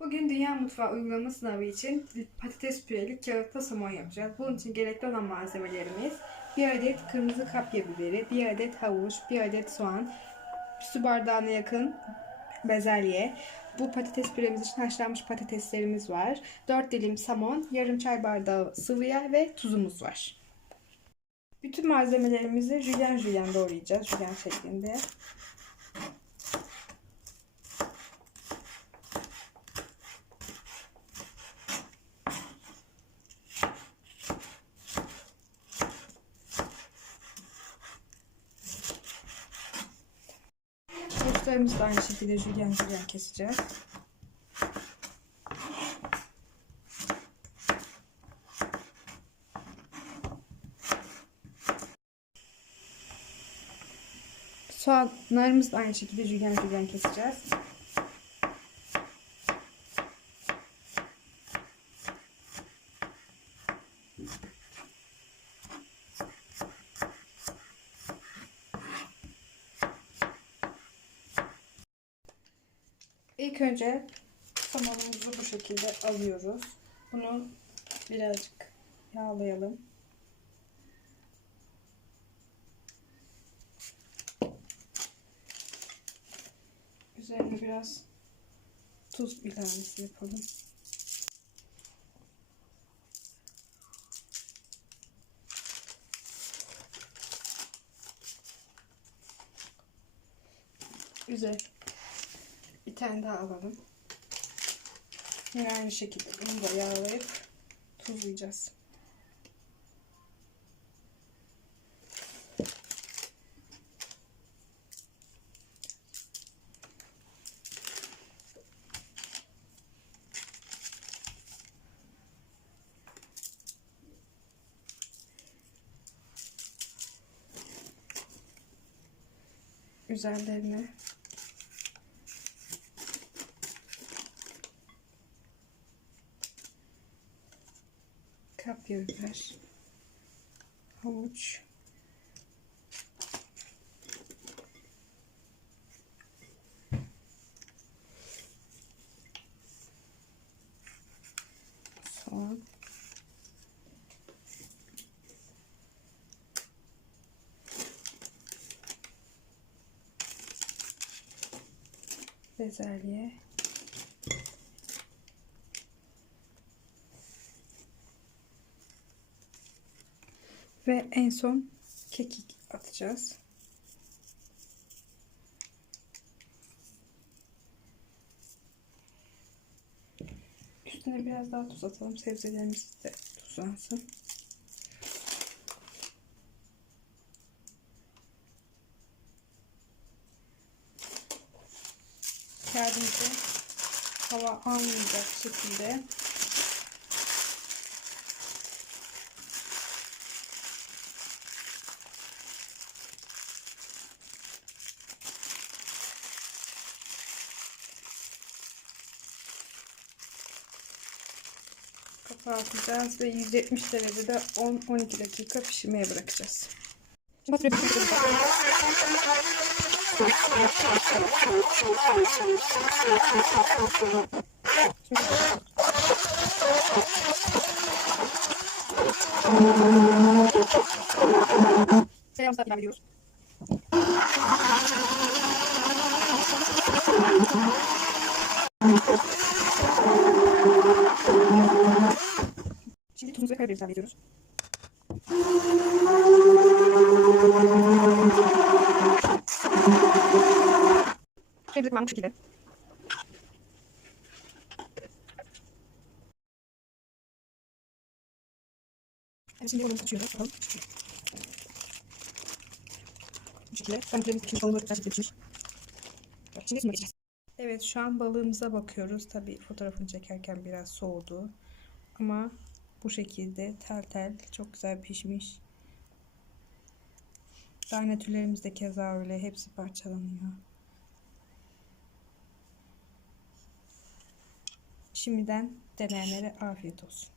Bugün Dünya Mutfağı Uygulama Sınavı için patates püreli kağıtta somon yapacağız. Bunun için gerekli olan malzemelerimiz 1 adet kırmızı kapya biberi, 1 adet havuç, 1 adet soğan, su bardağına yakın bezelye. Bu patates püremiz için haşlanmış patateslerimiz var. 4 dilim somon, yarım çay bardağı sıvı yağ ve tuzumuz var. Bütün malzemelerimizi jülyen jülyen doğrayacağız. Jülyen şeklinde. Havuçlarımızı da aynı şekilde jülyen jülyen keseceğiz. Soğanlarımızı da aynı şekilde jülyen jülyen keseceğiz. İlk önce somonumuzu bu şekilde alıyoruz. Bunu birazcık yağlayalım. Üzerine biraz tuz ilavesi yapalım. Güzel. Bir tane daha alalım. Yine aynı şekilde bunu da yağlayıp tuzlayacağız. Üzerlerine kapya biber, havuç, soğan, bezelye, Ve en son kekik atacağız. Üstüne biraz daha tuz atalım. Sebzelerimiz de tuzlansın. Kağıdımızı hava almayacak şekilde kapatacağız ve 170 derecede 10-12 dakika pişirmeye bırakacağız. Tereyağımızı ilave ediyoruz. Karabiberimizi ilave ediyoruz. Hepsi tamam bu şekilde. Evet, şimdi balığımızı açıyoruz. Bakalım. Bu şekilde. Ben için balığımı güzelce pişmiş. Şimdi sunuma geçeceğiz. Evet şu an balığımıza bakıyoruz. Tabi fotoğrafını çekerken biraz soğudu. Ama bu şekilde tel tel çok güzel pişmiş. Garnitürlerimiz de keza öyle. Hepsi parçalanıyor. Şimdiden deneyenlere afiyet olsun.